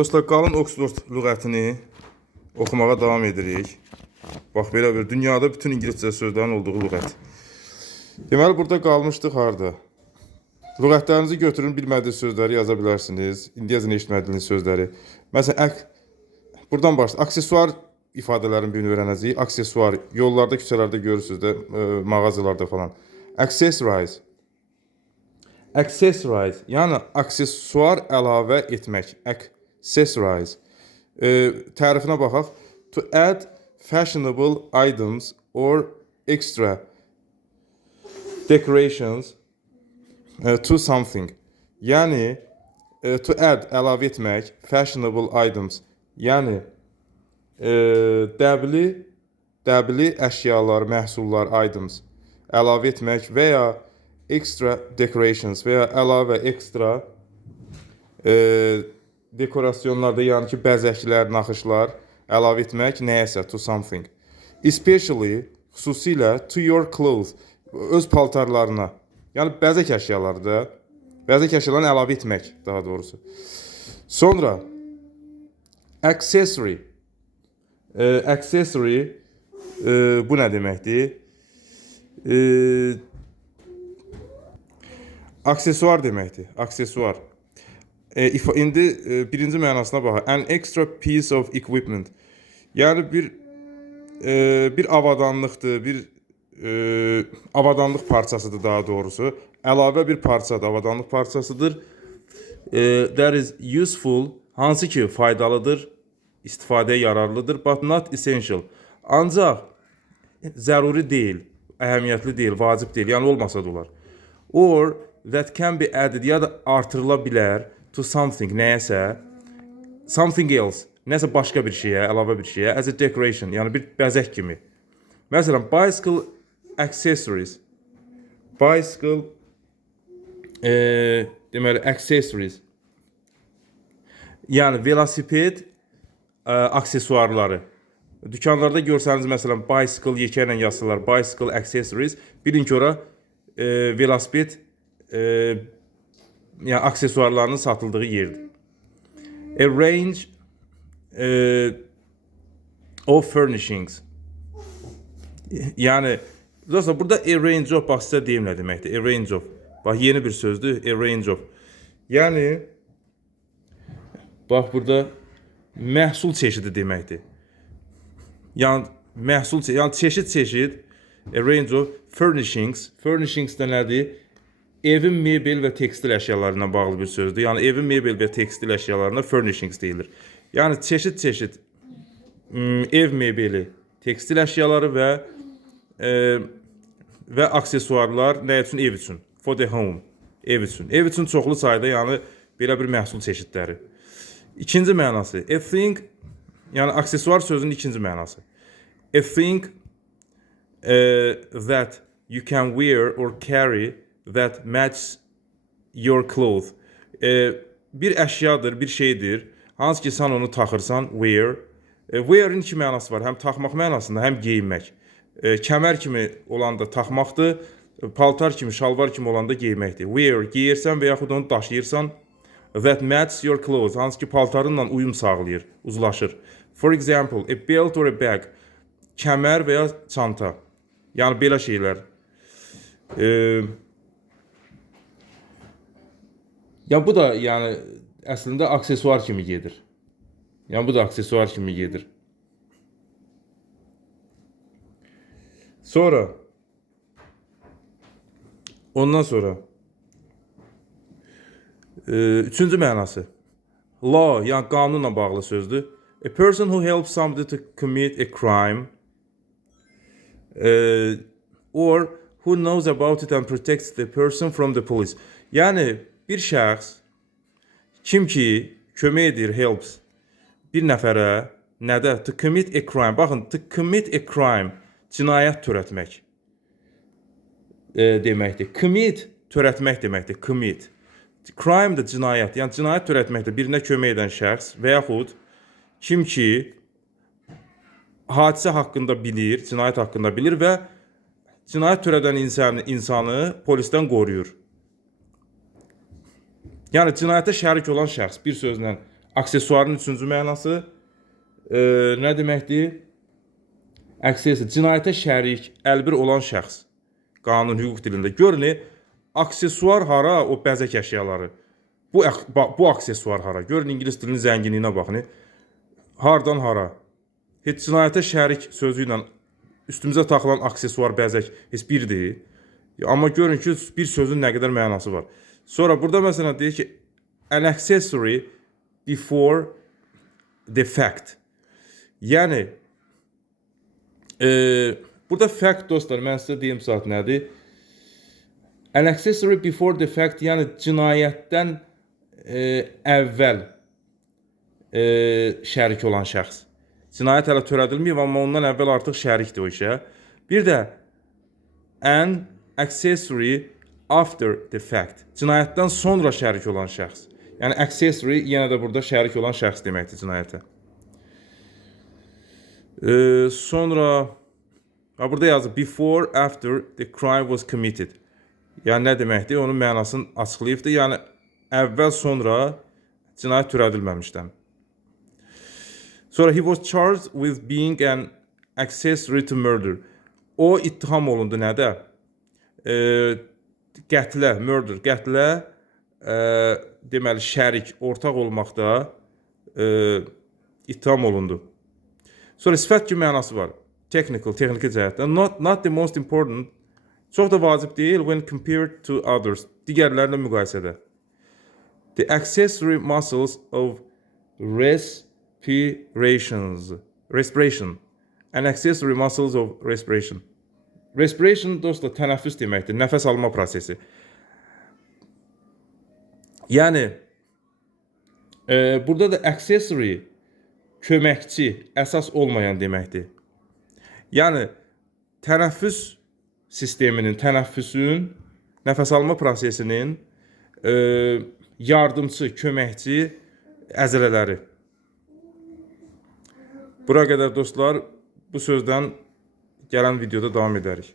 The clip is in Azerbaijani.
Dostlar, qalın Oxford lüğətini oxumağa davam edirik. Bax, belə bir dünyada bütün İngiliscə sözlərin olduğu lüğət. Deməli, burada qalmışdıq harada? Lüğətlərinizi götürün, bilmədiyiniz sözləri yaza bilərsiniz. İndiyəcə eşitmədiyiniz sözləri. Məsələn, buradan başlayaq. Aksesuar ifadələrin birini öyrənəcəyik. Aksesuar, yollarda, küçələrdə görürsünüz də, mağazalarda falan. Accessorize. Accessorize, yəni aksesuar əlavə etmək. Accessorize. Tərifinə baxaq. To add fashionable items or extra decorations to something. Yəni to add əlavə etmək, fashionable items. Yəni dəbli əşyalar, məhsullar, items əlavə etmək və ya extra decorations və ya əlavə ekstra dekorasyonlarda, yəni ki, bəzəklər, naxışlar əlavə etmək nəyəsə, to something. Especially, xüsusilə to your clothes, öz paltarlarına. Yəni bəzək əşyaları da, bəzək əşyalarını əlavə etmək, daha doğrusu. Sonra accessory. Accessory bu nə deməkdir? Aksesuar deməkdir. Aksesuar. İndi birinci mənasına baxaq. An extra piece of equipment. Yəni bir avadanlıqdır, bir avadanlıq parçasıdır daha doğrusu. Əlavə bir parçadır, avadanlıq parçasıdır. That is useful, hansı ki faydalıdır, istifadəyə yararlıdır, but not essential. Ancaq zəruri deyil, əhəmiyyətli deyil, vacib deyil, yəni olmasa da olar. Or that can be added, ya da artırıla bilər to something, nəyəsə, something else, nəsə başqa bir şeyə, əlavə bir şeyə, as a decoration, yəni bir bəzək kimi. Məsələn, bicycle accessories. Bicycle deməli, accessories. Yəni, velosiped aksesuarları. Dükanlarda görsəniz, məsələn, bicycle yekə ilə yazsalar, bicycle accessories, bilin ki, ora velosiped yəni aksesuarlarının satıldığı yerdir. A range of furnishings. Yəni, dostlar, burada a range of, bax, sizə deyim nə deməkdir. A range of. Bax, yeni bir sözdür, a range of. Yəni, bax, burada məhsul çeşidi deməkdir. Yəni, yəni çeşid, a range of furnishings. Furnishings də nədir? Evin mebel və tekstil əşyalarına bağlı bir sözdür. Yəni, evin mebel və tekstil əşyalarına furnishings deyilir. Yəni, çeşid ev mebeli, tekstil əşyaları və aksesuarlar nə üçün? Ev üçün. For the home. Ev üçün. Ev üçün çoxlu sayda, yəni, belə bir məhsul çeşidləri. İkinci mənası. A thing, yəni, aksesuar sözünün ikinci mənası. A thing that you can wear or carry that matches your clothes. Bir əşyadır, bir şeydir. Hansı ki, sən onu taxırsan, wear. Wear-in iki mənası var. Həm taxmaq mənasında, həm geyinmək. Kəmər kimi olanda taxmaqdır, paltar kimi, şalvar kimi olanda geyməkdir. Wear, geyirsən və yaxud onu daşıyırsan. That matches your clothes. Hansı ki, paltarınla uyum sağlayır, uzlaşır. For example, a belt or a bag. Kəmər və ya çanta. Yəni, belə şeylər. Ya bu da yəni əslində aksesuar kimi gedir. Yəni bu da aksesuar kimi gedir. Ondan sonra üçüncü mənası. Law, yəni qanunla bağlı sözdür. A person who helps somebody to commit a crime or who knows about it and protects the person from the police. Yəni bir şəxs, kim ki, kömək edir, helps, bir nəfərə, nədə? To commit a crime. Baxın, to commit a crime, cinayət törətmək deməkdir. Commit, törətmək deməkdir. Commit. Crime da cinayət. Yəni, cinayət törətməkdir. Birinə kömək edən şəxs və yaxud kim ki, hadisə haqqında bilir, cinayət haqqında bilir və cinayət törədən insanı polisdən qoruyur. Yəni, cinayətə şərik olan şəxs, bir sözlə Aksesuarın üçüncü mənası nə deməkdir? Accessory, cinayətə şərik, əlbir olan şəxs. Qanun, hüquq dilində. Görün, aksesuar hara, o bəzək əşyaları. Bu aksesuar hara. Görün, ingilis dilinin zənginliyinə baxın. Hardan hara. Heç cinayətə şərik sözü ilə üstümüzə taxılan aksesuar, bəzək heç bir deyil. Amma görün ki, bir sözün nə qədər mənası var. Sonra burada məsələn deyir ki, an accessory before the fact. Yəni, burada fact dostlar, mən sizə deyim saat nədir? An accessory before the fact, yəni cinayətdən əvvəl şərik olan şəxs. Cinayət hələ törədilməyib, amma ondan əvvəl artıq şərikdir o işə. Bir də an accessory after the fact. Cinayətdən sonra şərik olan şəxs. Yəni accessory yenə də burada şərik olan şəxs deməkdir cinayətə. Sonra burada yazır before, after the crime was committed. Yəni nə deməkdir? Onun mənasını açıqlayıbdır. Yəni əvvəl, sonra cinayət törədilməmişdən. Sonra he was charged with being an accessory to murder. O ittiham olundu nədə? Qətlə, murder, qətlə deməli şərik, ortaq olmaqda ittiham olundu. Sonra sifət ki mənası var. Technical, texniki cəhətdən. Not the most important. Çox da vacib deyil when compared to others. Digərlərlə müqayisədə. The accessory muscles of respiration. An accessory muscles of respiration. Respiration dostlar tənəffüs deməkdir. Nəfəs alma prosesi. Yəni burada da accessory köməkçi, əsas olmayan deməkdir. Yəni tənəffüs sisteminin, tənəffüsün, nəfəs alma prosesinin yardımçı, köməkçi əzələləri. Bura qədər dostlar, bu sözdən gələn videoda davam edərik.